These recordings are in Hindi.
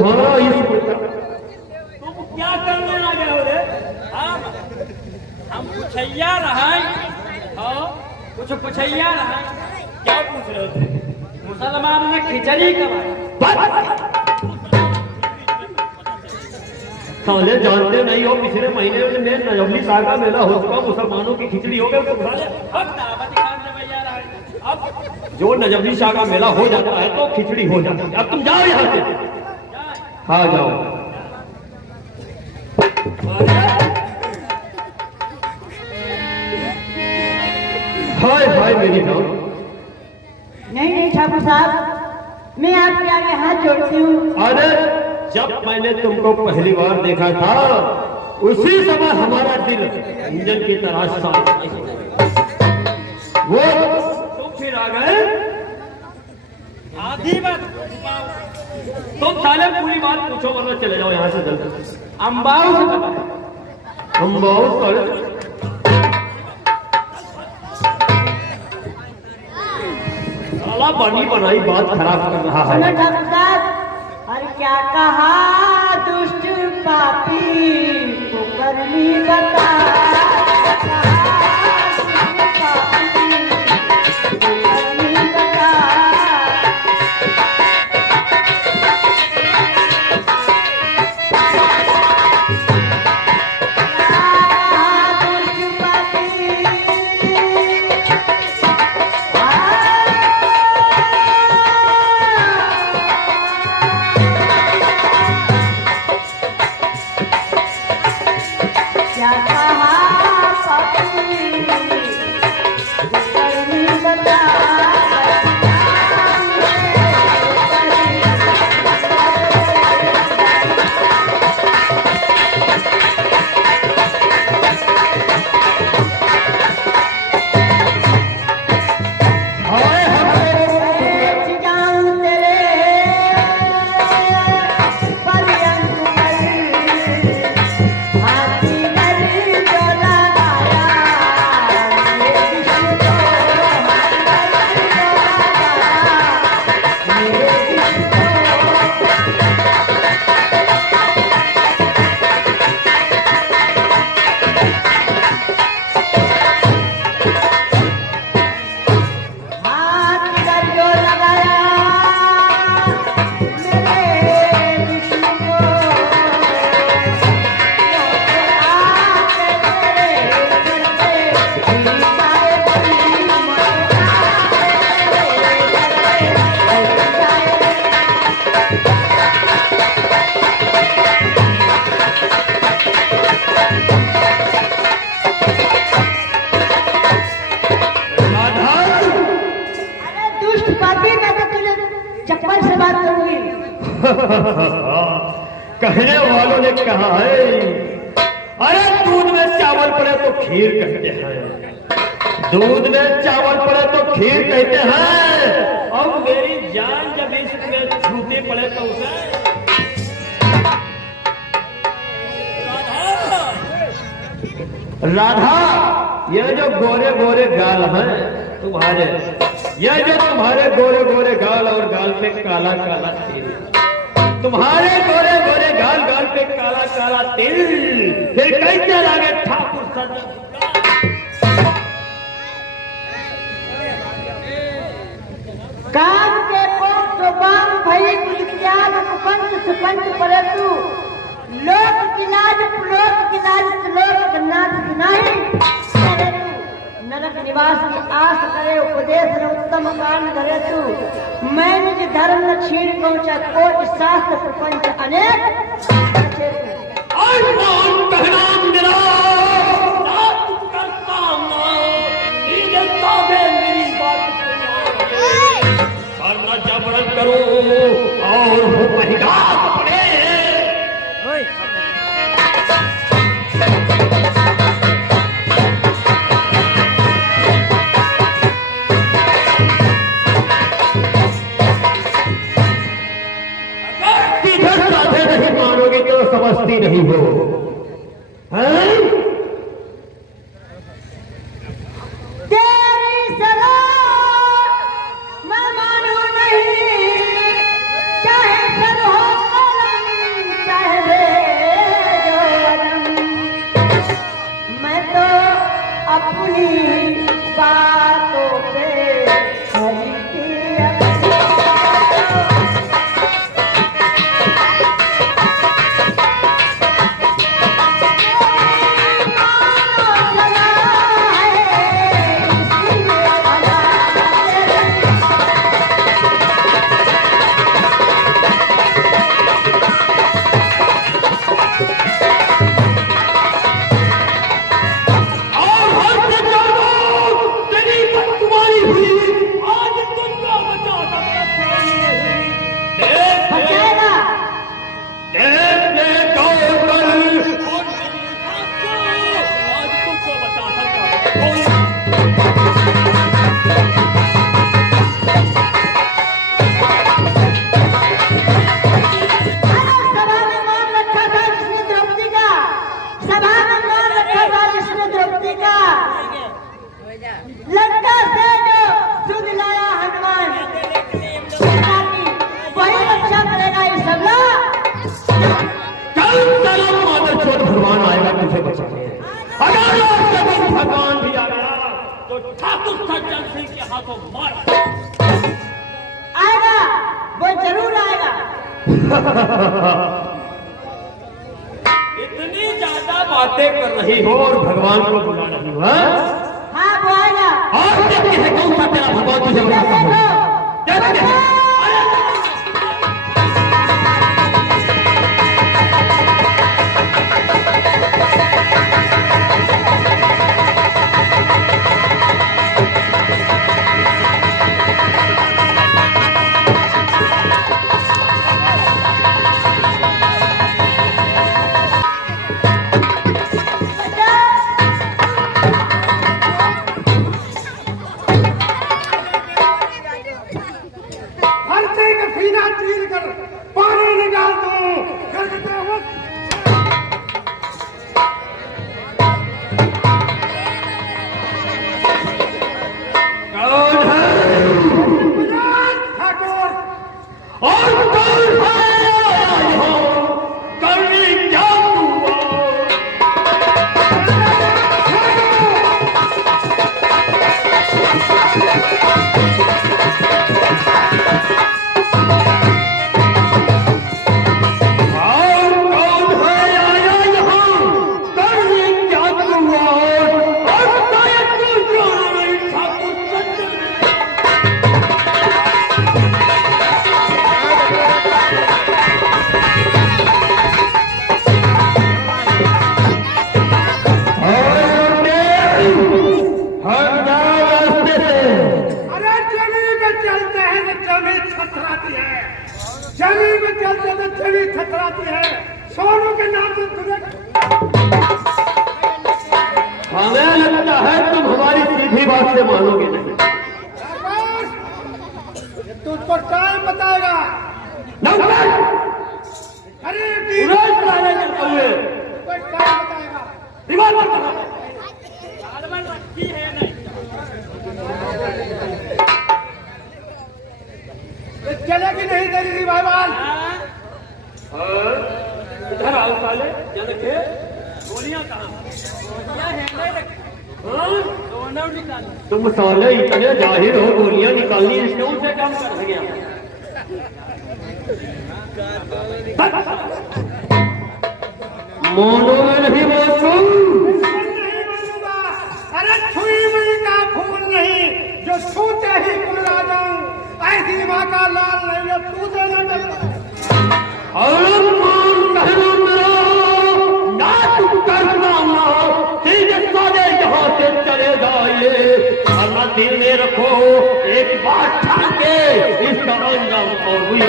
तुम्हारा ही सोचा। तुम क्या करने लगे हो रे? हम पुछैया रहा कुछ पुछैया रहा। क्या पूछ रहे थे? मुसलमान ने खिचड़ी कमाई। साले जानते नहीं हो, पिछले महीने में नजबली शाह का मेला हो चुका, मुसलमानों की खिचड़ी हो गई। अब जो नजबली शाह का मेला हो जाता है तो खिचड़ी हो जाती है। अब तुम जाओ यहाँ से। हाँ जाओ। हाय हाय मेरी जान। नहीं नहीं ठाकुर साहब, मैं आपके आगे हाथ जोड़ती हूँ। अरे जब मैंने तुमको पहली बार देखा था उसी समय हमारा दिल इंजन की तरह शांत वो तुम फिर आ गए। आधी बात तुम साले पूरी बात पूछो वरना चले जाओ यहाँ से जल्दी। अम्बाऊ से बता। अम्बाऊ साले साला बनी बनाई बात खराब कर रहा है। सुनो ठाकुर साहब, अरे क्या कहा दुष्ट पापी को करनी बता। कहने वालों ने कहा है, अरे दूध में चावल पड़े तो खीर कहते हैं, दूध में चावल पड़े तो खीर कहते हैं। और मेरी जान जब इसमें छूटे पड़े तो उसे राधा, ये जो गोरे गोरे गाल हैं तुम्हारे, ये जो तुम्हारे गोरे गोरे गाल और गाल पे काला काला तिल, तुम्हारे गोरे गोरे गाल गाल पे काला काला तिल, फिर कैसे लागे ठाकुर सर। काम के कोट बाम भई त्याग सुपंच सुपंच परतु लोक की लाज पुलोक की लाज लोक नाथ की नाही। नरक निवास की आस करे उपदेश न उत्तम कान करे तू। मैं निज धर्म न छीन पहुंचा कोट शास्त्र प्रपंच अनेक। जबरन करो और वो महिला पड़े। नहीं मानोगे तो समझती नहीं हो। तेरी सलाह मैं मानू नहीं, चाहे सर हो कलम हुई आज तुझको बचा सकता कोई नहीं। देख बचाएगा देख देख गौर कर आज तुझको बचा सकता कोई नहीं। सभा में मान रखा था जिसने द्रौपदी का, सभा में मान रखा था जिसने द्रौपदी का, लंका से जो सुध लाया हनुमान, सीता की वही रक्षा करेगा ये सबला। कल तरफ मादर छोड़ भगवान आएगा तुझे बचाने। अगर आज तक भगवान भी आ गया तो ठाकुर सज्जन सिंह के हाथों मार। आएगा, वो जरूर आएगा। इतनी ज्यादा बातें कर रही हो और भगवान को बुला रही हो, हाँ? हाँ वो आएगा। और देखते हैं कौन सा तेरा भगवान तुझे बचाता है। देखते हैं। हरते का सीना चीर कर पानी निकाल दूं गरजते वक्त कौन है ठाकुर और कौन है हो करनी क्या हुआ। और कौन है आया यहाँ करनी क्या हुआ। और शायद तू जान नहीं ठाकुर सज्जन। अरे जमीन पे चलते हैं तो जमीन थथराती है, जमीन पे चलते तो जमीन थथराती है। सोनू के नाम से तुझे हमें लगता है तुम हमारी सीधी बात से मानोगे नहीं। ये तुझको टाइम बताएगा। नौकर अरे रोज पढ़ाने करते हुए कोई टाइम बताएगा। दीवार पर कहा अरबन रखी है नहीं। ये चलेगी नहीं तेरी रिवाइवल। इधर आओ साले। क्या रखे गोलियां कहाँ? गोलियां है नहीं रखी। दोनों निकाल। तुम साले इतने जाहिर हो गोलियां निकालनी क्यों से काम कर गया। मोनो में नहीं बोल तुम। नहीं मानूंगा। अरे छुई मुई का फूल नहीं जो छूते ही कुमला जाऊं। ऐसी माँ का लाल नहीं जो तू से न डरता। और मान कहना मेरा ना तुम करना ना सीधे साधे यहाँ से चले जाइए। वरना दिल में रखो एक बात ठान के इसका अंजाम और हुई।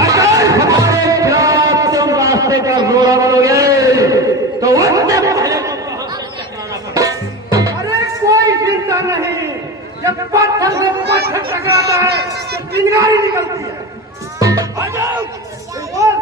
अगर हमारे खिलाफ तुम रास्ते का जोड़ा बनोगे तो उससे पहले अरे कोई चिंता नहीं। जब पत्थर से पत्थर टकराता है तो चिंगारी निकलती है। आ जाओ। बोल।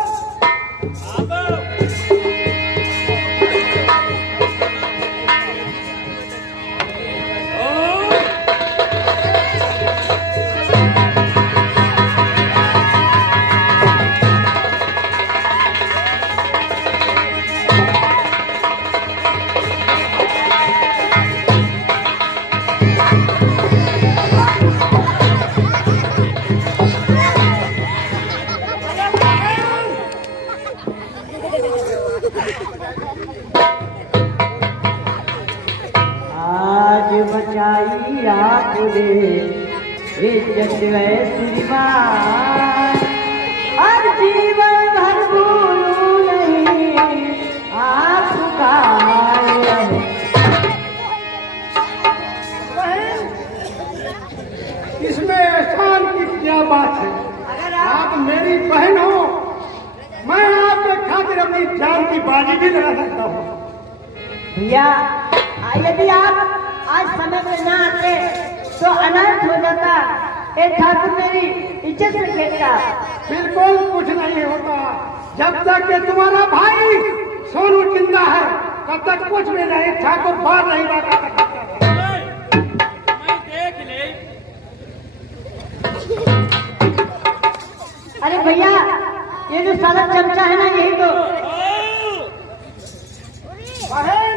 आज बचाई आपने इज्जत है श्रीमान, और जीवन भर अपनी जान की बाजी भी लगा सकता हूँ। भैया यदि आप आज समय पे ना आते तो अनर्थ हो जाता। ये ठाकुर मेरी इज्जत से खेलता। बिल्कुल कुछ नहीं होता। जब तक कि तुम्हारा भाई सोनू जिंदा है तब तक कुछ भी नहीं, ठाकुर बाहर नहीं लगा सकता। मैं देख ले। अरे भैया ये जो साला चमचा है ना यही तो। बहन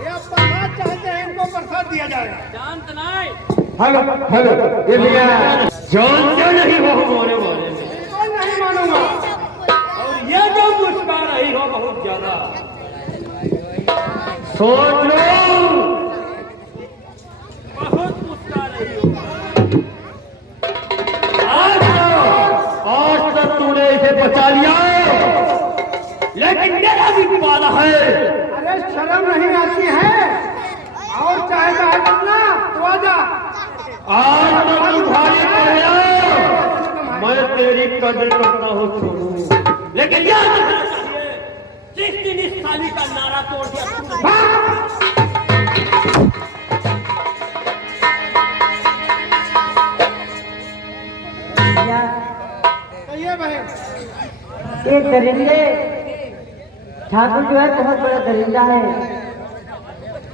ये अब प्रसाद चाहते हैं, इनको प्रसाद दिया जाएगा। जानत नहीं। हेलो हेलो, ये भैया जानते नहीं हो हमारे बारे में। बिल्कुल नहीं मानूंगा। और ये जो मुस्कुरा रही हो बहुत ज्यादा, सोच लो, बहुत मुस्कुरा रही हो। आज तक तूने इसे बचा लिया, लेकिन मेरा भी पाला है। अरे शर्म नहीं आती है? और चाहेगा है करना तो आजा। आज मैं तुम्हारी आया, मैं तेरी कदर करता हूँ छोड़ू, लेकिन याद रखना चाहिए, जिस दिन इस साली का नारा तोड़ दिया तूने, भैया कहिए बहन। ये दरिंदे ठाकुर जो है बहुत बड़ा दरिंदा है।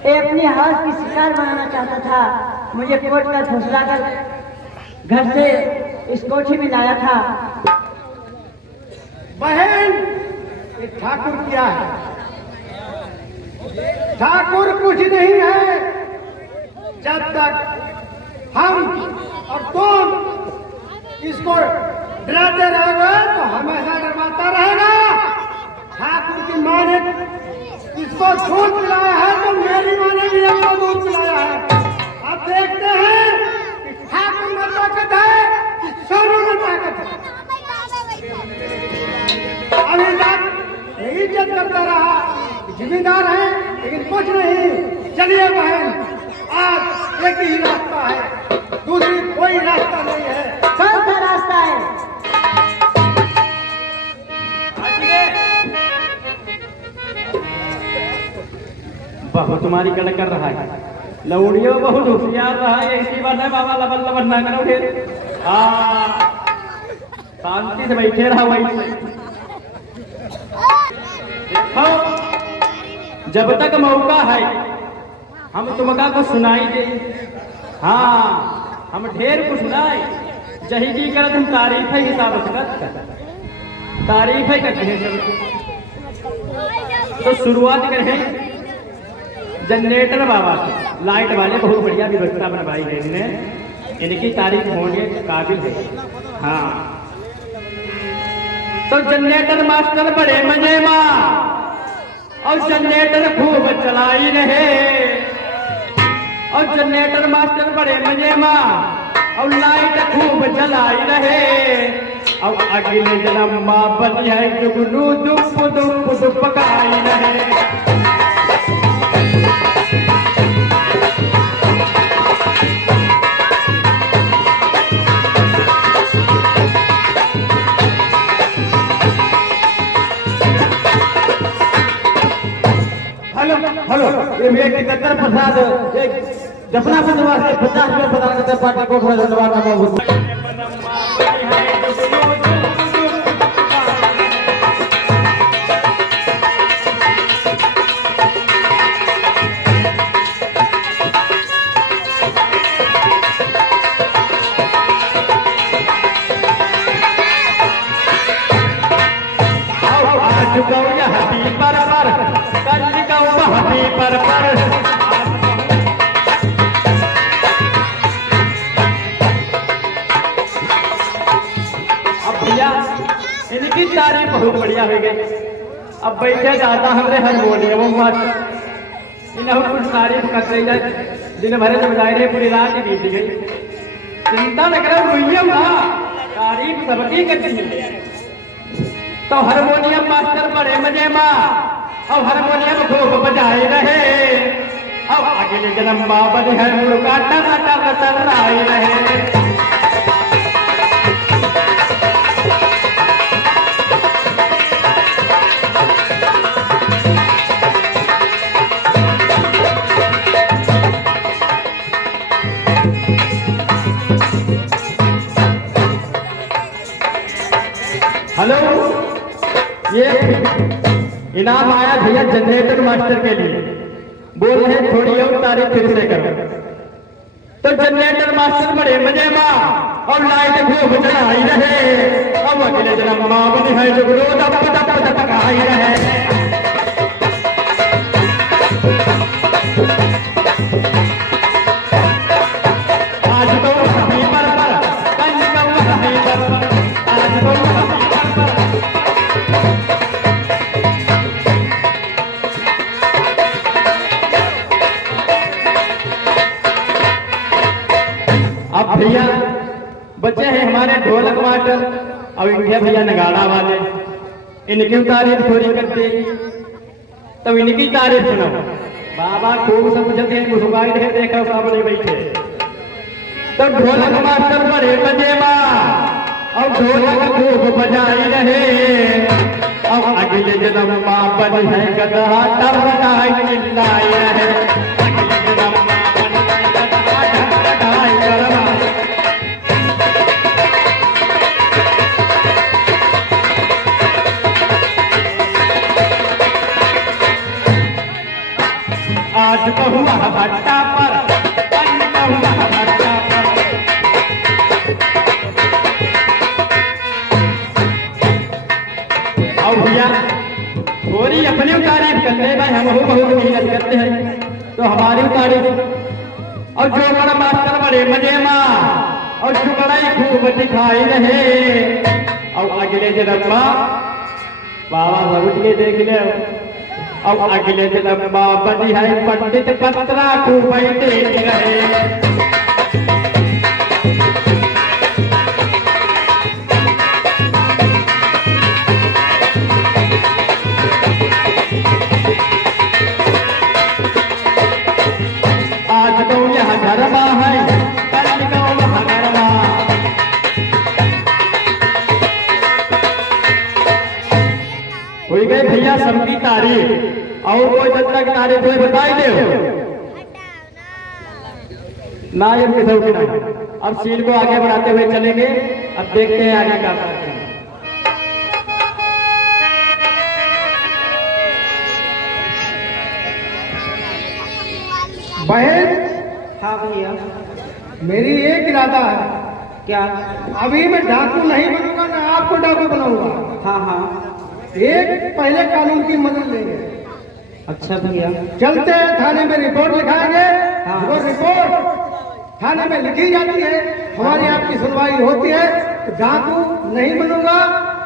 ये अपनी हाथ की शिकार बनाना चाहता था। मुझे कोर्ट का फुसला कर घर से इस कोठी में लाया था। बहन ये ठाकुर क्या है? ठाकुर कुछ नहीं है। जब तक हम और तुम इसको डराते रहोगे तो हमेशा डरवाता रहेगा। ठाकुर की माँ ने इसको दूध पिलाया है तो मेरी माँ ने भी इसको दूध पिलाया है। अब देखते हैं कि ठाकुर में ताकत है कि सोनू में ताकत है। अभी तक यही इज्जत करता रहा, जिम्मेदार है लेकिन कुछ नहीं। चलिए बहन, आज एक ही रास्ता है, दूसरी कोई रास्ता नहीं है। कौन सा रास्ता है? बहु तुम्हारी कल कर रहा है, लौड़ियो बहुत होशियार रहा है। ऐसी बात है बाबा, लबन लबन ना करो फिर। शांति से बैठे रहा वहीं से। देखो, जब तक मौका है हम तुमका को सुनाई दे। हाँ, हम ढेर कुछ सुनाए, जही की करत हम तारीफ है हिसाब रखत, तारीफ है करते हैं। तो शुरुआत करें जनरेटर बाबा से। लाइट वाले बहुत बढ़िया व्यवस्था बनवाई है इन्हें, इनकी तारीफ होने काबिल है। हाँ, तो जनरेटर मास्टर बड़े मजे माँ, और जनरेटर खूब चलाई रहे, और जनरेटर मास्टर बड़े मजे माँ, और लाइट खूब जलाई रहे, और अगले जन्म माँ बनी है जुगनू दुप दुप दुप पकाई रहे। हेलो, ये भैया टिकटर प्रसाद जपना परिवार से 50 रुपये प्रदान करते पार्टी को धन्यवाद। इनकी तारीफ बहुत बढ़िया हो गई। अब बैठे जाता हमरे हारमोनियम मत इन्हें कुछ तारीफ करते जाए, दिन भरे जब जाए रहे पूरी रात ही बीत गई। चिंता न करो मुझे माँ, तारीफ सबकी करती है। तो हारमोनियम मास्टर बड़े मजे माँ, और हारमोनियम खूब बजाए रहे, अब अगले जन्म माँ बने है मुर्गा टना टना टनाए रहे। कहूँ ये इनाम आया भैया जनरेटर मास्टर के लिए, बोल रहे थोड़ी और तारीफ फिर से करो। तो जनरेटर मास्टर बड़े मजे में और लाइट खूब जलाई रहे, अब अगले जन्म माँ बनी है जो रोज पकाई रहे। आज तो हमी पर कल कम हमी पर, आज तो हमी पर। अब भैया बच्चे हैं हमारे ढोलक वाटर और इनके भैया नगाड़ा वाले, इनकी तारीफ थोड़ी करते, तब इनकी तारीफ सुनो। बाबा खूब समझते मुस्कुराई रहे, देखो सामने बैठे। तो ढोलक मास्टर बड़े मजे और ढोलक खूब बजाई रहे, अब अगले जन्म माँ बनी है गधा तब बनाई चिल्लाई रहे। अगले जन्म माँ बनी है गधा तब बनाई करवाई। आज बहुआ भट्टा पर, कल बहुआ भट्टा पर। और भैया थोड़ी अपनी तारीफ कर ले भाई, हम बहुत मेहनत करते हैं तो हमारी तारीफ। और जो बड़ा मास्टर बड़े मजे में और जो बड़ाई खूब दिखाई रहे, और अगले जन्म बाबा लौट के देख ले, अब अगले जन्म माँ बनी है पंडित पत्रा को बैठे रहे। आज तो यह धर्मा है, कल को वह धर्मा। हुई गई भैया सबकी तारीफ, और कोई जब तक तारीफ हुई बताई दे ना, ये किसी की नहीं। अब सीन को आगे बढ़ाते हुए चलेंगे, अब देखते हैं आगे क्या करते हैं। बहन, हाँ भैया। मेरी एक इरादा है, क्या? अभी मैं डाकू नहीं बनूंगा ना आपको डाकू बनाऊंगा। हाँ हाँ। एक पहले कानून की मदद लेंगे। अच्छा भैया। चलते हैं थाने में रिपोर्ट लिखाएंगे। हाँ। वो रिपोर्ट थाने में लिखी जाती है, हमारी आपकी सुनवाई होती है। तो डाकू नहीं बनूंगा,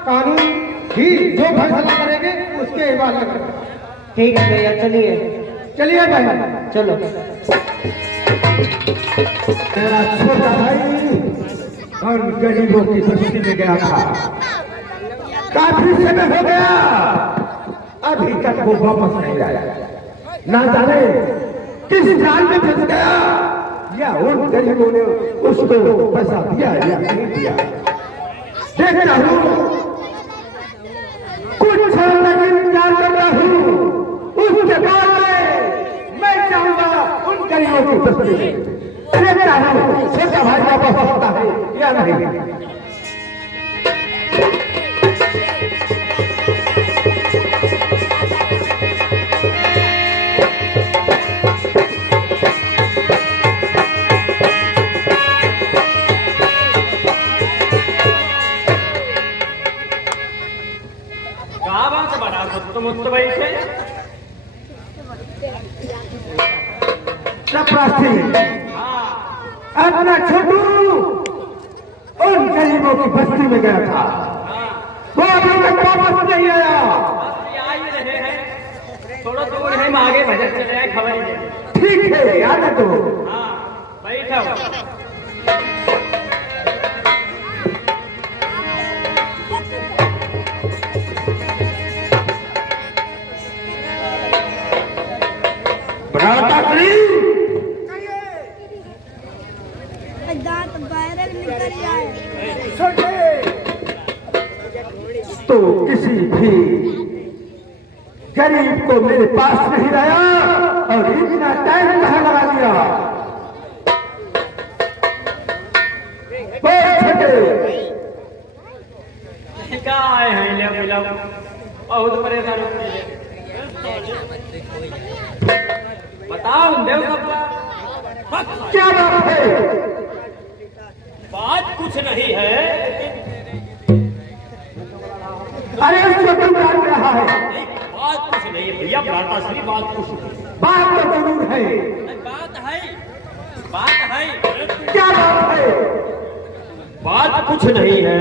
कानून ही जो फैसला करेंगे उसके हवाले करेंगे। ठीक है भैया, चलिए। चलिए भाई, चलो। मेरा छोटा भाई और गरीबों की बस्ती में गया था, काफी समय हो गया, अभी तक वो वापस नहीं आया। ना जाने किस जाल में फंस गया, या उन गरीबों ने उसको पैसा दिया या नहीं दिया। देखता हूँ कुछ इंतजार कर रहा हूँ, उसके बाद मैं चाहूंगा उन गरीबों की बस्ती में। देखता हूँ छोटा भाई वापस आता है या नहीं। अपना छोटू उन गरीबों की बस्ती में गया था, वो अभी तक वापस नहीं आया। थोड़ा दूर है, हम आगे भजन चले रहे हैं, खबर ही नहीं। ठीक है, याद है तो। हाँ बैठा दांत बाहर निकल जाए। तो किसी भी गरीब को मेरे पास नहीं लाया और इतना टाइम कहाँ लगा दिया। क्या आए हैं मिला हूं, बहुत परेशान हो गए। बताओ देव सबका क्या बात है? बात कुछ नहीं है, अरे उसको क्यों काट रहा है? नहीं, बात कुछ नहीं है भैया, भ्राताश्री बात कुछ नहीं। बात तो जरूर है। बात है, बात है, क्या बात है? बात कुछ नहीं है।